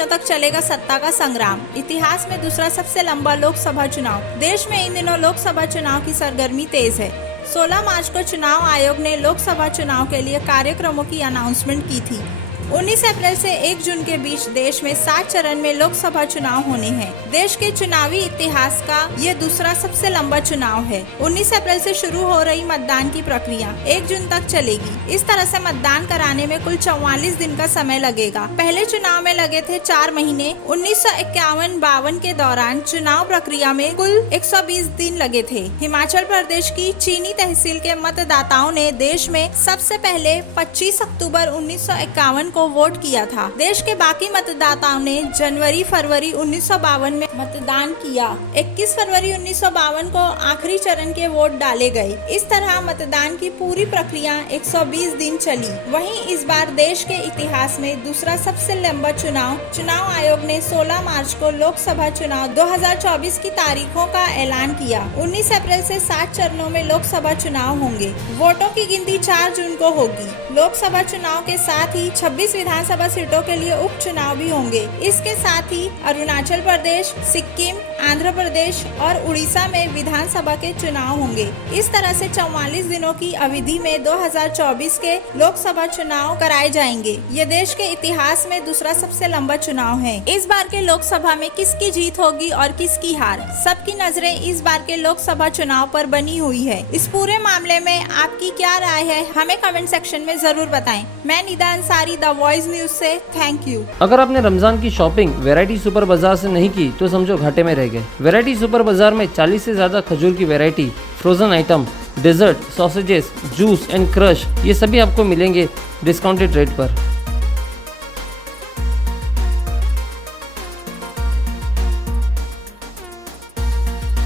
दिनों तक चलेगा सत्ता का संग्राम। इतिहास में दूसरा सबसे लंबा लोकसभा चुनाव। देश में इन दिनों लोकसभा चुनाव की सरगर्मी तेज है। 16 मार्च को चुनाव आयोग ने लोकसभा चुनाव के लिए कार्यक्रमों की अनाउंसमेंट की थी। 19 अप्रैल से 1 जून के बीच देश में 7 चरण में लोकसभा चुनाव होने हैं। देश के चुनावी इतिहास का ये दूसरा सबसे लंबा चुनाव है। 19 अप्रैल से शुरू हो रही मतदान की प्रक्रिया 1 जून तक चलेगी। इस तरह से मतदान कराने में कुल 44 दिन का समय लगेगा। पहले चुनाव में लगे थे 4 महीने। 1951-52 के दौरान चुनाव प्रक्रिया में कुल 120 दिन लगे थे। हिमाचल प्रदेश की चीनी तहसील के मतदाताओं ने देश में सबसे पहले 25 अक्टूबर 1951 को वोट किया था। देश के बाकी मतदाताओं ने जनवरी-फरवरी 1952 में मतदान किया। 21 फरवरी 1952 को आखिरी चरण के वोट डाले गए। इस तरह मतदान की पूरी प्रक्रिया 120 दिन चली। वहीं इस बार देश के इतिहास में दूसरा सबसे लंबा चुनाव आयोग ने 16 मार्च को लोकसभा चुनाव 2024 की तारीखों का ऐलान किया। 19 अप्रैल से 7 चरणों में लोकसभा चुनाव होंगे। वोटों की गिनती 4 जून को होगी। लोकसभा चुनाव के साथ ही 26 विधानसभा सीटों के लिए उपचुनाव भी होंगे। इसके साथ ही अरुणाचल प्रदेश, सिक्किम, आंध्र प्रदेश और उड़ीसा में विधानसभा के चुनाव होंगे। इस तरह से 44 दिनों की अवधि में 2024 के लोकसभा चुनाव कराए जाएंगे। ये देश के इतिहास में दूसरा सबसे लंबा चुनाव है। इस बार के लोकसभा में किसकी जीत होगी और किसकी हार, सबकी नजरें इस बार के लोकसभा चुनाव पर बनी हुई है। इस पूरे मामले में आपकी क्या राय है, हमें कमेंट सेक्शन में जरूर बताएं। मैं Nida Ansari, the voice news से, थैंक यू। अगर आपने रमजान की शॉपिंग वैरायटी सुपर बाजार से नहीं की तो समझो घाटे में रह गए। वैरायटी सुपर बाजार में 40 से ज्यादा खजूर की variety, frozen item, dessert, sausages, juice and crush, ये सभी आपको मिलेंगे डिस्काउंटेड रेट पर।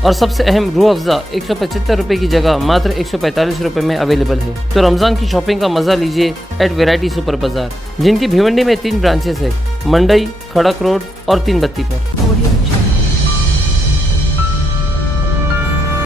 और सबसे अहम रूह अफ़ज़ा 175 रुपये की जगह मात्र 145 रुपये में अवेलेबल है। तो रमज़ान की शॉपिंग का मज़ा लीजिए एट वैरायटी सुपर बाजार, जिनकी भिवंडी में 3 ब्रांचेस है, मंडई, खड़क रोड और 3 बत्ती पर।